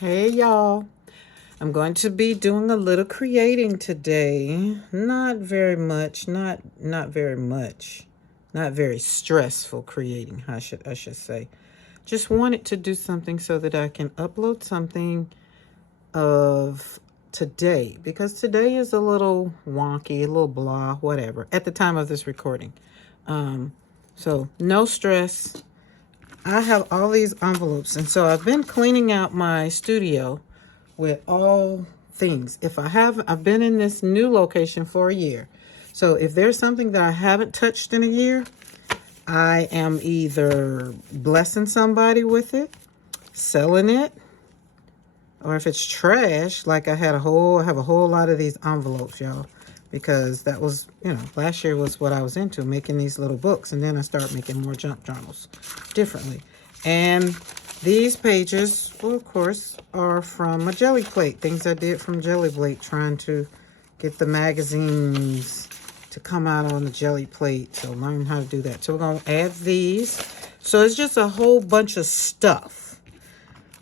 Hey y'all. I'm going to be doing a little creating today. Not very much, not very much. Not very stressful creating, I should say. Just wanted to do something so that I can upload something of today because today is a little wonky, a little blah, whatever at the time of this recording. Um so no stress. I have all these envelopes, and so I've been cleaning out my studio with all things. I've been in this new location for a year. So if there's something that I haven't touched in a year, I am either blessing somebody with it, selling it, or if it's trash, like I have a whole lot of these envelopes, y'all, because that was, last year was what I was into, making these little books, and then I started making more junk journals differently. And these pages, well, of course, are from a Jelly Plate, things I did from Jelly Plate, trying to get the magazines to come out on the Jelly Plate, so learn how to do that. So we're going to add these. So it's just a whole bunch of stuff.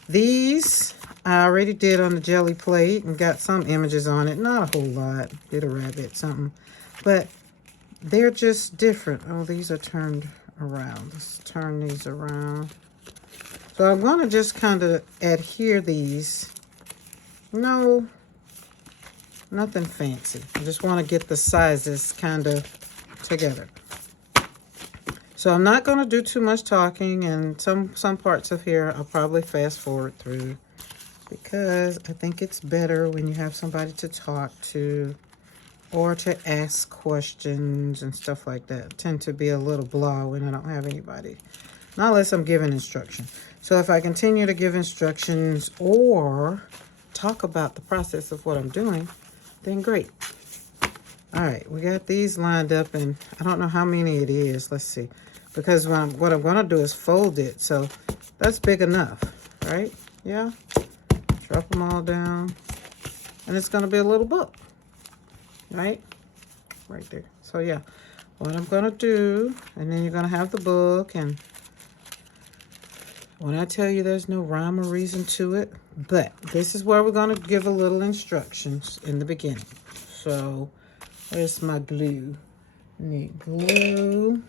These I already did on the Jelly Plate and got some images on it. Not a whole lot. Did a rabbit, something. But they're just different. Oh, these are turned around. Let's turn these around. So I'm going to just kind of adhere these. No, nothing fancy. I just want to get the sizes kind of together. So I'm not going to do too much talking, and some parts of here I'll probably fast forward through, because I think it's better when you have somebody to talk to or to ask questions and stuff like that. I tend to be a little blah when I don't have anybody, not unless I'm giving instruction. So if I continue to give instructions or talk about the process of what I'm doing, then great. All right, we got these lined up, and I don't know how many it is. Let's see, because what I'm going to do is fold it, so that's big enough, right? Yeah. Drop them all down, and it's going to be a little book, right there. So yeah, what I'm going to do, and then you're going to have the book, and when I tell you there's no rhyme or reason to it, but this is where we're going to give a little instructions in the beginning. So where's my glue? I need glue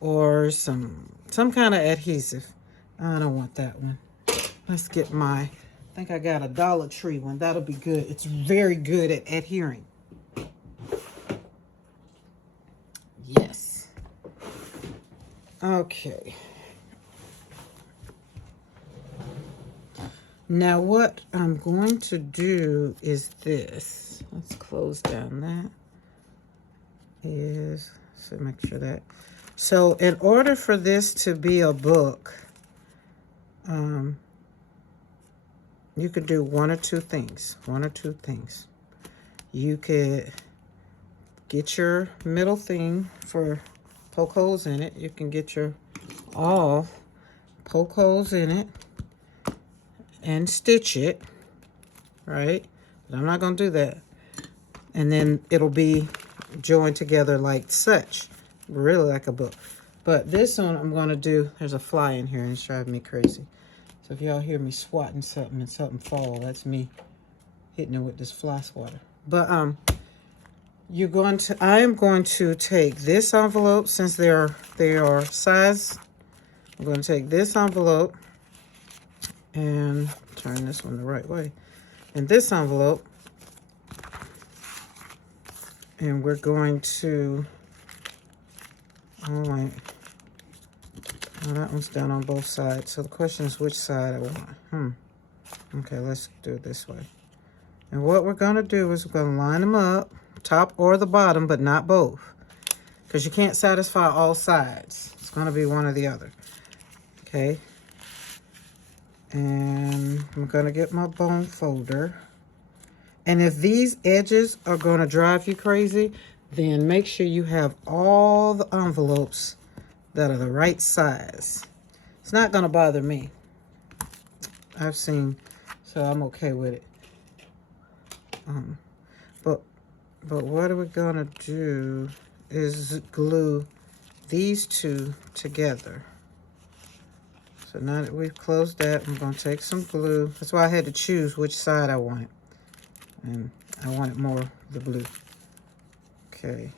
or some kind of adhesive. I don't want that one. Let's get I think I got a Dollar Tree one. That'll be good. It's very good at adhering. Yes. Okay. Now what I'm going to do is this. Let's close down that. So make sure that. So in order for this to be a book, you could do one or two things. You could get your middle thing for poke holes in it. You can get your all poke holes in it and stitch it, right? But I'm not going to do that. And then it'll be joined together like such, really like a book. But this one I'm going to do, there's a fly in here and it's driving me crazy. So if y'all hear me swatting something and something fall, that's me hitting it with this fly swatter. But I am going to take this envelope, since they are size. I'm going to take this envelope and turn this one the right way. And this envelope, and we're going to, all right. Well, that one's done on both sides. So the question is which side I want. Okay, let's do it this way. And what we're going to do is we're going to line them up, top or the bottom, but not both, because you can't satisfy all sides. It's going to be one or the other. Okay. And I'm going to get my bone folder. And if these edges are going to drive you crazy, then make sure you have all the envelopes that are the right size. It's not going to bother me. I've seen, so I'm okay with it. But what we're going to do is glue these two together. So now that we've closed that, I'm going to take some glue. That's why I had to choose which side I wanted. And I wanted more of the blue. Okay.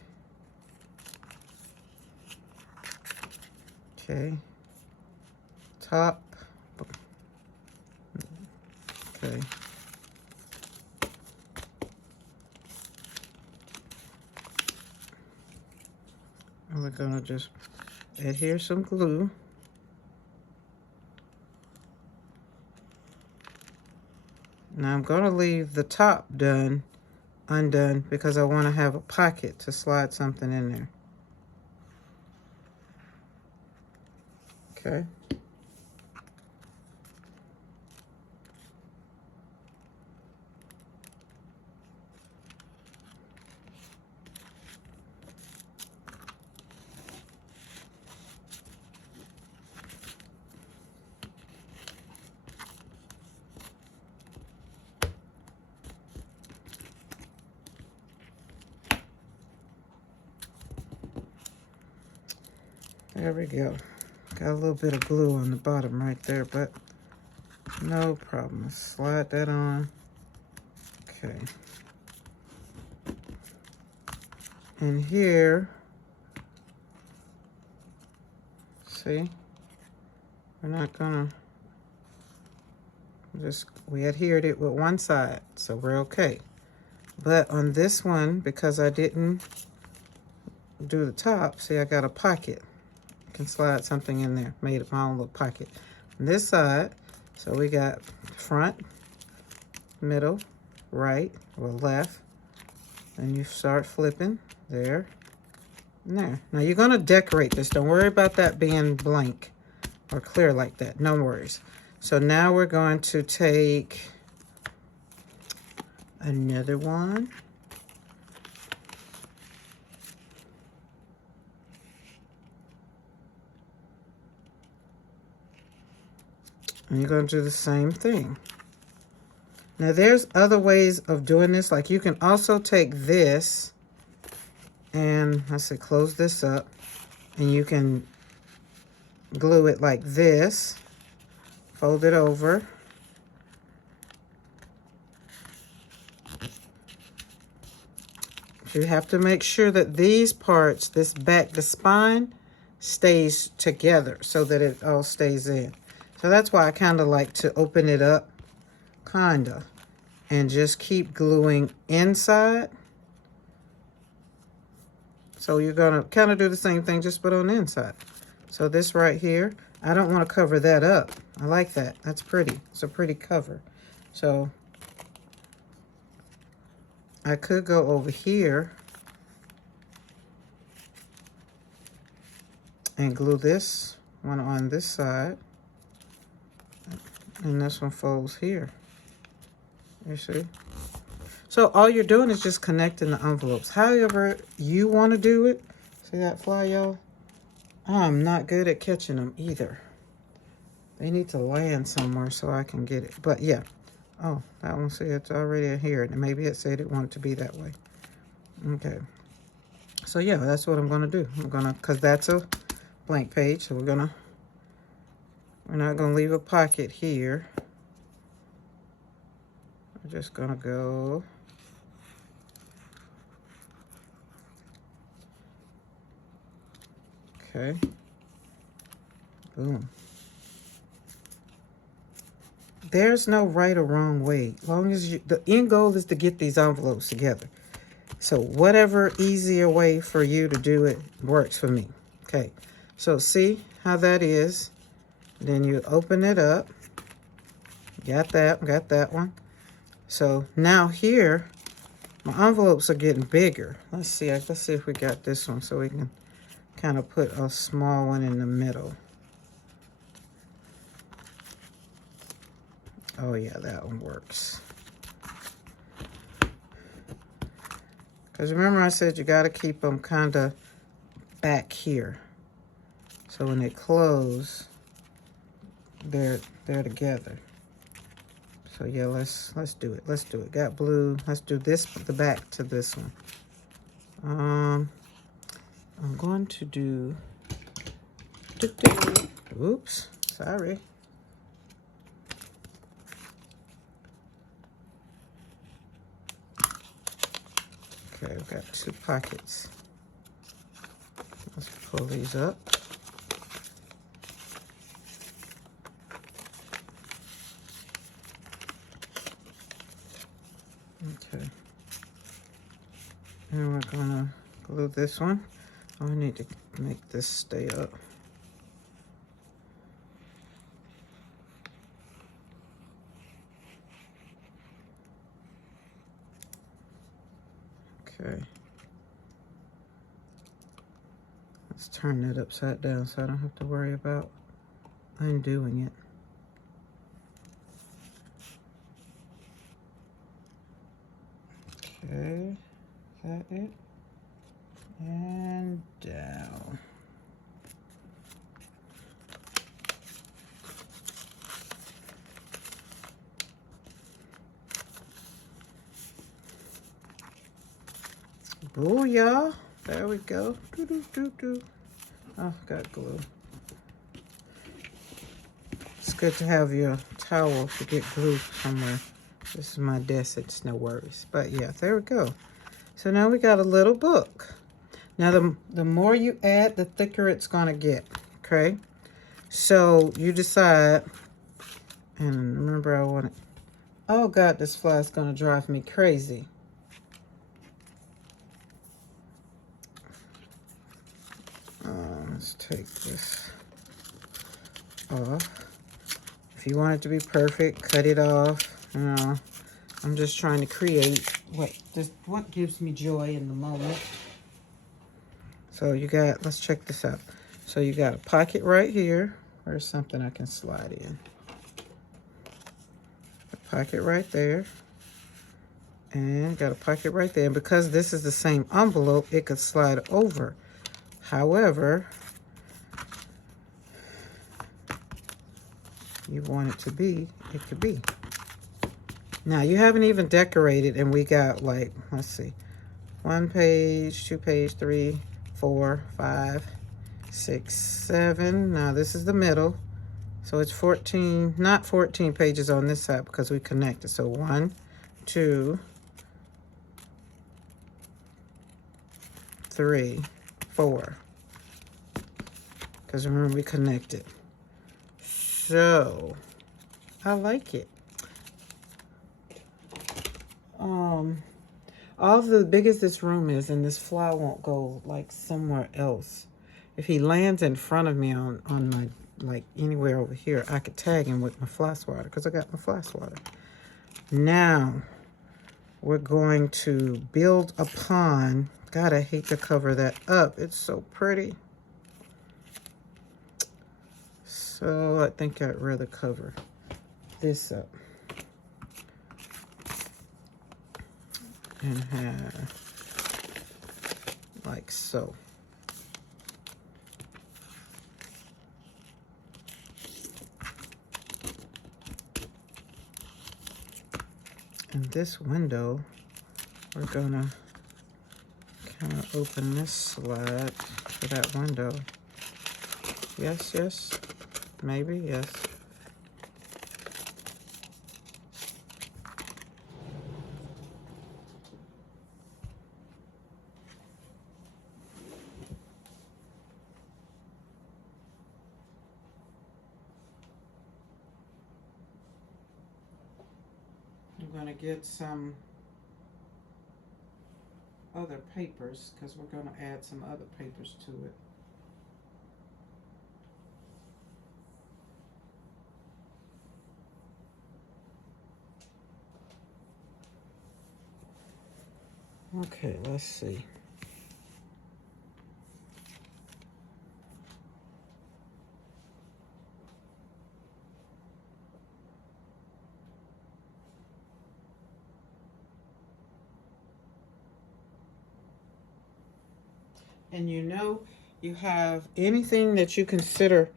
Okay. Top. Okay. And we're going to just adhere some glue. Now I'm going to leave the top undone because I want to have a pocket to slide something in there. Okay. There we go. Got a little bit of glue on the bottom right there, but no problem. Let's slide that on. Okay. And here, see, we're not gonna we adhered it with one side, so we're okay. But on this one, because I didn't do the top, see, I got a pocket. I can slide something in there, made my own little pocket. On this side, so we got front, middle, right, or left, and you start flipping there and there. Now you're gonna decorate this. Don't worry about that being blank or clear like that. No worries. So now we're going to take another one. And you're going to do the same thing. Now there's other ways of doing this. Like you can also take this and let's say close this up, and you can glue it like this. Fold it over. You have to make sure that these parts, this back, the spine, stays together so that it all stays in. So that's why I kind of like to open it up, kind of, and just keep gluing inside. So you're going to kind of do the same thing, just put on the inside. So this right here, I don't want to cover that up. I like that. That's pretty. It's a pretty cover. So I could go over here and glue this one on this side. And this one folds here. You see? So all you're doing is just connecting the envelopes. However you want to do it. See that fly, y'all? I'm not good at catching them either. They need to land somewhere so I can get it. But yeah. Oh, that one, see, it's already here. And maybe it said it wanted to be that way. Okay. So yeah, that's what I'm going to do. I'm going to, because that's a blank page. So we're not going to leave a pocket here. We're just going to go. Okay. Boom. There's no right or wrong way. As long as the end goal is to get these envelopes together. So whatever easier way for you to do it works for me. Okay. So see how that is. Then you open it up. Got that one. So now here, my envelopes are getting bigger. Let's see if we got this one so we can kind of put a small one in the middle. Oh yeah, that one works. Because remember I said you got to keep them kind of back here. So when they close, they're together. So yeah, let's do it. Let's do it. Got blue. Let's do this, the back to this one. I'm going to do, oops, Sorry. Okay, we've got 2 pockets. Let's pull these up. Okay. And we're gonna glue this one. Oh, I need to make this stay up. Okay. Let's turn that upside down so I don't have to worry about undoing it. Okay, is that it? And down. Booyah! There we go. Doo -doo -doo -doo. Oh, got glue. It's good to have your towel to get glue somewhere. This is my desk, it's no worries. But yeah, there we go. So now we got a little book. Now the more you add, the thicker it's gonna get, okay? So you decide, and remember I want it. Oh God, this fly is gonna drive me crazy. Let's take this off. If you want it to be perfect, cut it off. You know, I'm just trying to create what gives me joy in the moment. So you got, let's check this out. So you got a pocket right here. There's something I can slide in. A pocket right there. And got a pocket right there. And because this is the same envelope, it could slide over. However, you want it to be, it could be. Now you haven't even decorated, and we got like, let's see, 1 page, 2 page, 3, 4, 5, 6, 7. Now this is the middle. So it's 14, not 14 pages on this side because we connected. So 1, 2, 3, 4. Because remember we connected. So I like it. All the big as this room is, and this fly won't go like somewhere else. If he lands in front of me on my, like anywhere over here, I could tag him with my fly swatter because I got my fly swatter. Now we're going to build upon. God, I hate to cover that up. It's so pretty. So I think I'd rather cover this up. And have like so. And this window, we're gonna kind of open this slide for that window. Yes, yes, maybe, yes. I'm gonna get some other papers because we're gonna add some other papers to it. Okay, let's see. And you know, you have anything that you consider,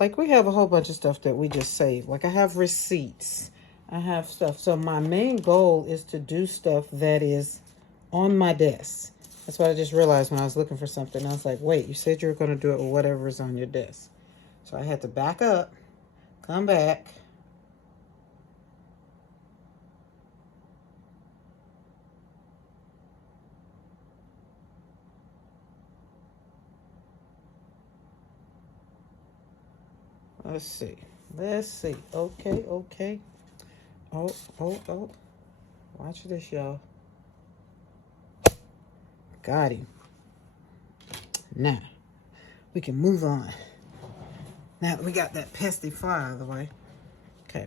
like we have a whole bunch of stuff that we just save. Like I have receipts, I have stuff. So my main goal is to do stuff that is on my desk. That's what I just realized when I was looking for something. I was like, wait, you said you were going to do it with whatever is on your desk. So I had to back up, come back. Let's see. Let's see. Okay, okay. Oh, oh, oh. Watch this, y'all. Got him. Now, we can move on. Now that we got that pesky fly out of the way. Okay.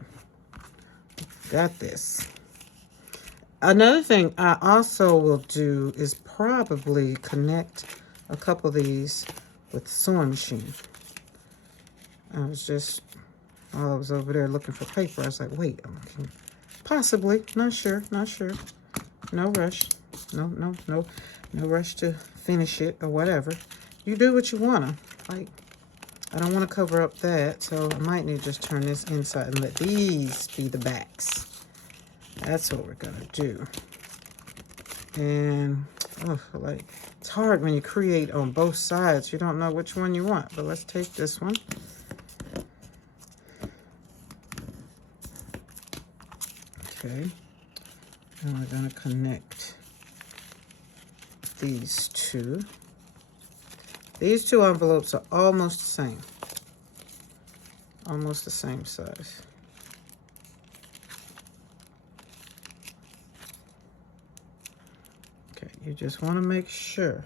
Got this. Another thing I also will do is probably connect a couple of these with the sewing machine. I was just, while I was over there looking for paper, I was like, wait, possibly, not sure, not sure. No rush. No rush to finish it or whatever. You do what you wanna. Like, I don't want to cover up that, so I might need to just turn this inside and let these be the backs. That's what we're gonna do. And like, it's hard when you create on both sides. You don't know which one you want, but let's take this one. Okay, and we're gonna connect these two. These two envelopes are almost the same. Almost the same size. Okay, you just want to make sure.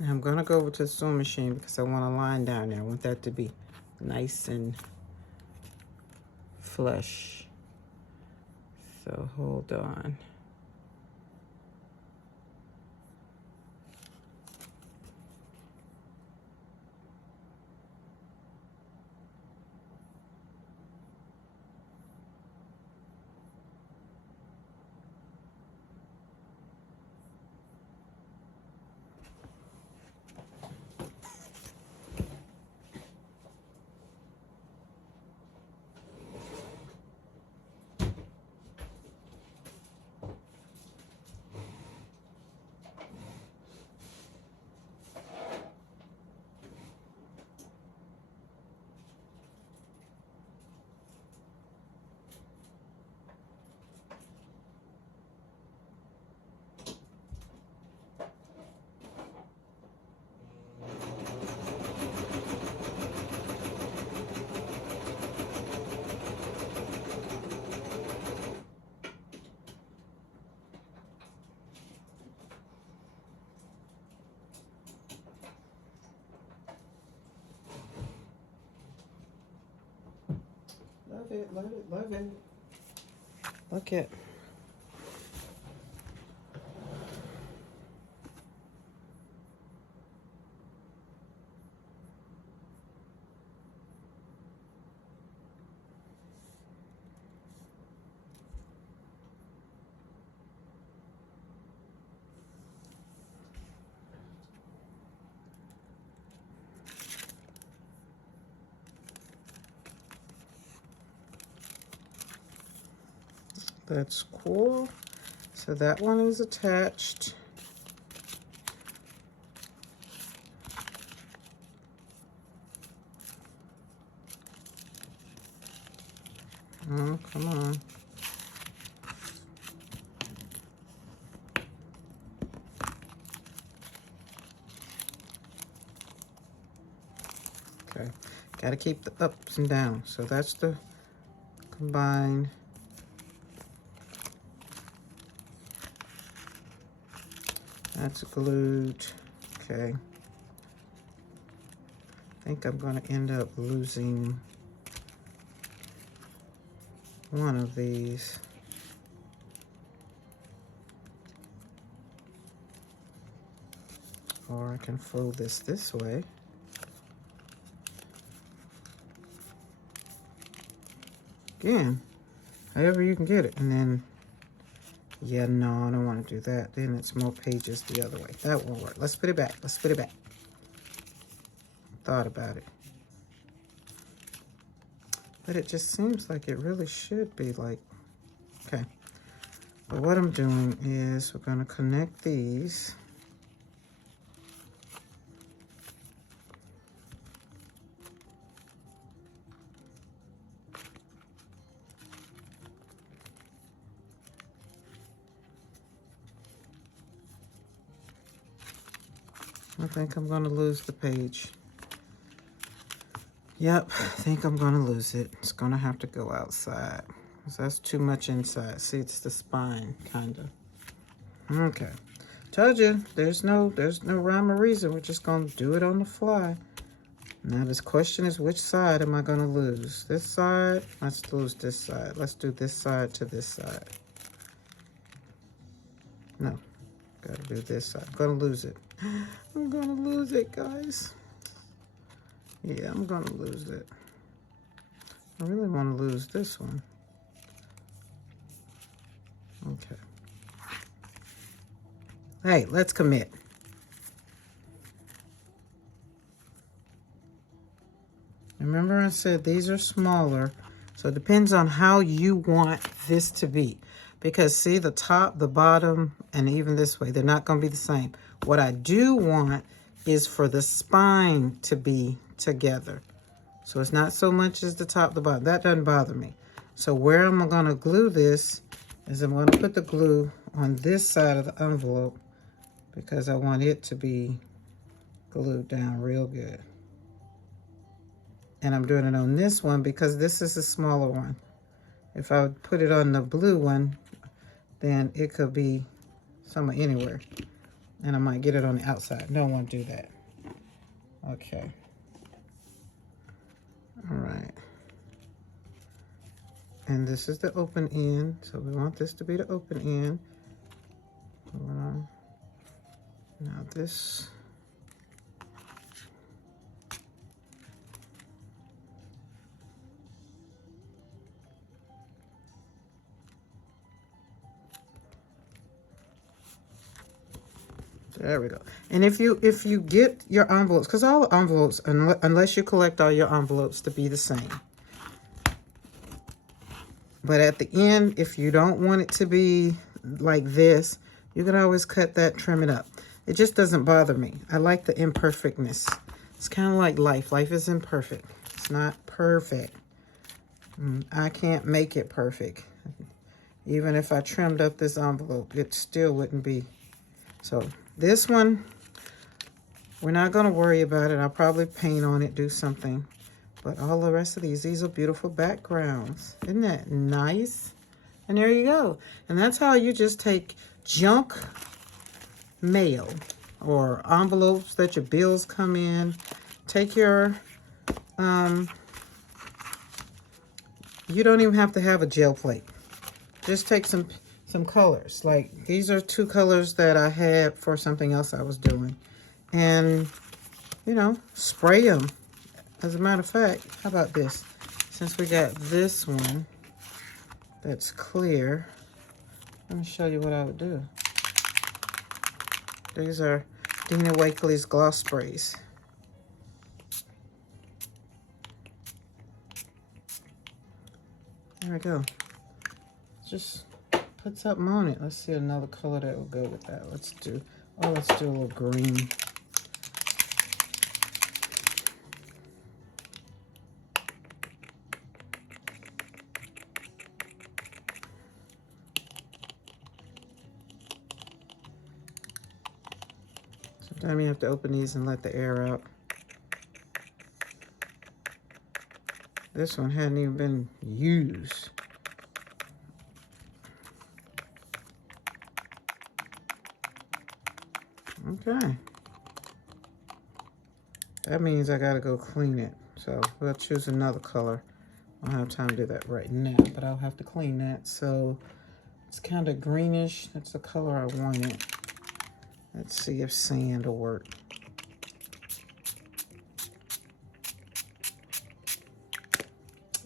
Now I'm gonna go over to the sewing machine because I want a line down there. I want that to be nice and flush. So hold on. Love it, love it, love it. Look at. That's cool. So that one is attached. Oh, come on. Okay, got to keep the ups and downs. So that's the combined. That's glued. Okay. I think I'm going to end up losing one of these. Or I can fold this way. Again, however you can get it. And then, yeah, no, I don't want to do that. Then it's more pages the other way. That won't work. Let's put it back. Let's put it back. Thought about it. But it just seems like it really should be like, okay. But what I'm doing is we're going to connect these. I think I'm going to lose the page. Yep, I think I'm going to lose it. It's going to have to go outside. Because that's too much inside. See, it's the spine, kind of. Okay. Told you, there's no rhyme or reason. We're just going to do it on the fly. Now, this question is, which side am I going to lose? This side? Let's lose this side. Let's do this side to this side. No. Got to do this side. I'm going to lose it. I'm going to lose it, guys. Yeah, I'm going to lose it. I really want to lose this one. Okay. Hey, let's commit. Remember I said these are smaller, so it depends on how you want this to be. Because see, the top, the bottom, and even this way, they're not going to be the same. What I do want is for the spine to be together. So it's not so much as the top, the bottom. That doesn't bother me. So where I'm going to glue this is I'm going to put the glue on this side of the envelope because I want it to be glued down real good. And I'm doing it on this one because this is a smaller one. If I would put it on the blue one, then it could be somewhere anywhere. And I might get it on the outside. Don't want to do that. Okay. All right. And this is the open end. So we want this to be the open end. Now this. There we go. And if you get your envelopes, because all the envelopes, unless you collect all your envelopes to be the same. But at the end, if you don't want it to be like this, you can always cut that, trim it up. It just doesn't bother me. I like the imperfectness. It's kind of like life. Life is imperfect. It's not perfect. I can't make it perfect. Even if I trimmed up this envelope, it still wouldn't be. So this one, we're not going to worry about it. I'll probably paint on it, do something. But all the rest of these are beautiful backgrounds. Isn't that nice? And there you go. And that's how you just take junk mail or envelopes that your bills come in. Take your, you don't even have to have a gel plate. Just take some colors. Like these are 2 colors that I had for something else I was doing. And, you know, spray them. As a matter of fact, how about this? Since we got this one that's clear, let me show you what I would do. These are Dina Wakley's gloss sprays. There we go. Just put something on it. Let's see another color that will go with that. Let's do a little green. Sometimes you have to open these and let the air out. This one hadn't even been used. Okay. That means I gotta go clean it. So we'll choose another color. I don't have time to do that right now, but I'll have to clean that. So it's kind of greenish. That's the color I wanted. Let's see if sand will work.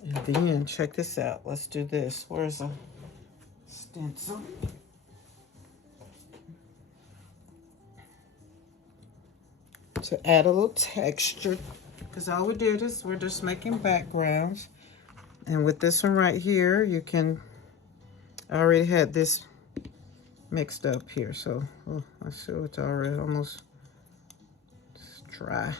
And then check this out. Let's do this. Where's a stencil? To add a little texture, because all we did is we're just making backgrounds. And with this one right here, you can, I already had this mixed up here, so I see it's already almost dry.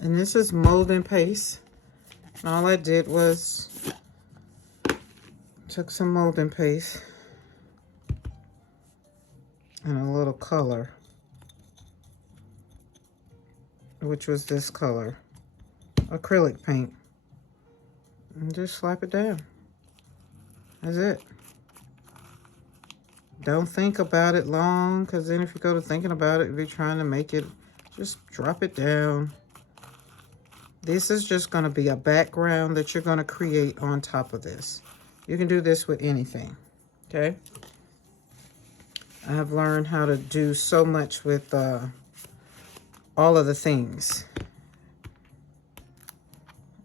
And this is molding paste. All I did was took some molding paste and a little color, which was this color, acrylic paint, and just slap it down. That's it. Don't think about it long, because then if you go to thinking about it, if you're trying to make it, just drop it down. This is just going to be a background that you're going to create on top of this. You can do this with anything, okay? I have learned how to do so much with all of the things.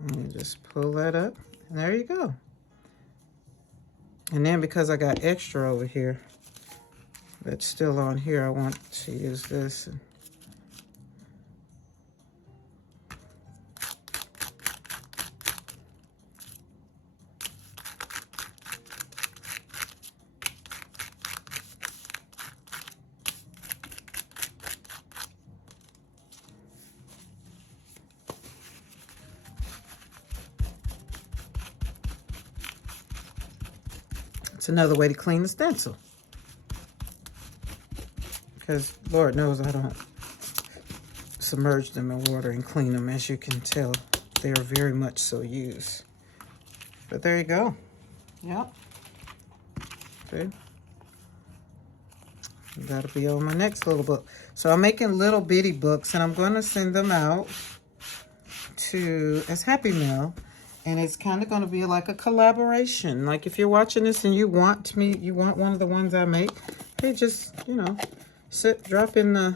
Let me just pull that up, and there you go. And then because I got extra over here, that's still on here, I want to use this. It's another way to clean the stencil. Because Lord knows I don't submerge them in water and clean them. As you can tell, they are very much so used. But there you go. Yep. Okay. That'll be on my next little book. So I'm making little bitty books, and I'm going to send them out as Happy Mail. And it's kind of going to be like a collaboration. Like if you're watching this and you want one of the ones I make, hey, just, drop in the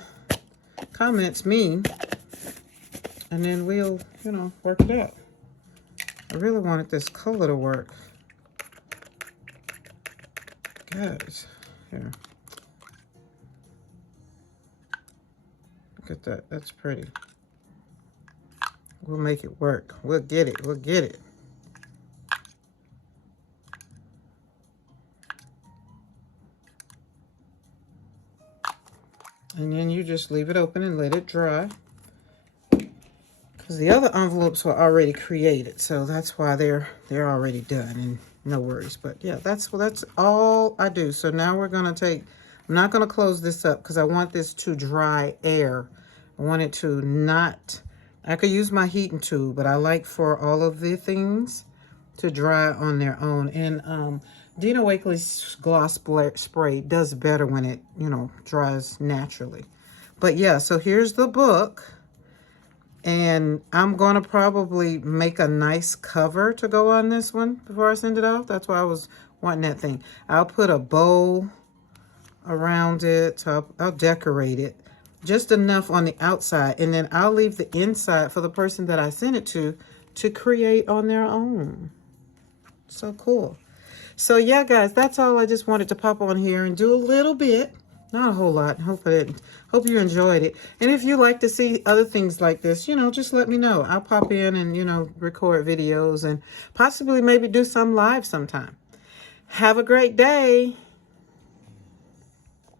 comments me, and then we'll, work it out. I really wanted this color to work. Guys, here. Look at that. That's pretty. We'll make it work. We'll get it. We'll get it. And then you just leave it open and let it dry. Because the other envelopes were already created. So that's why they're already done. And no worries. But yeah, that's all I do. So now we're going to I'm not going to close this up because I want this to dry air. I want it to not... I could use my heating tool, but I like for all of the things to dry on their own. And Dina Wakley's gloss spray does better when it, you know, dries naturally. But yeah, so here's the book. And I'm going to probably make a nice cover to go on this one before I send it off. That's why I was wanting that thing. I'll put a bow around it. So I'll decorate it just enough on the outside. And then I'll leave the inside for the person that I send it to create on their own. So cool. So yeah, guys, that's all. I just wanted to pop on here and do a little bit. Not a whole lot. Hope you enjoyed it. And if you like to see other things like this, you know, just let me know. I'll pop in and, you know, record videos and possibly maybe do some live sometime. Have a great day.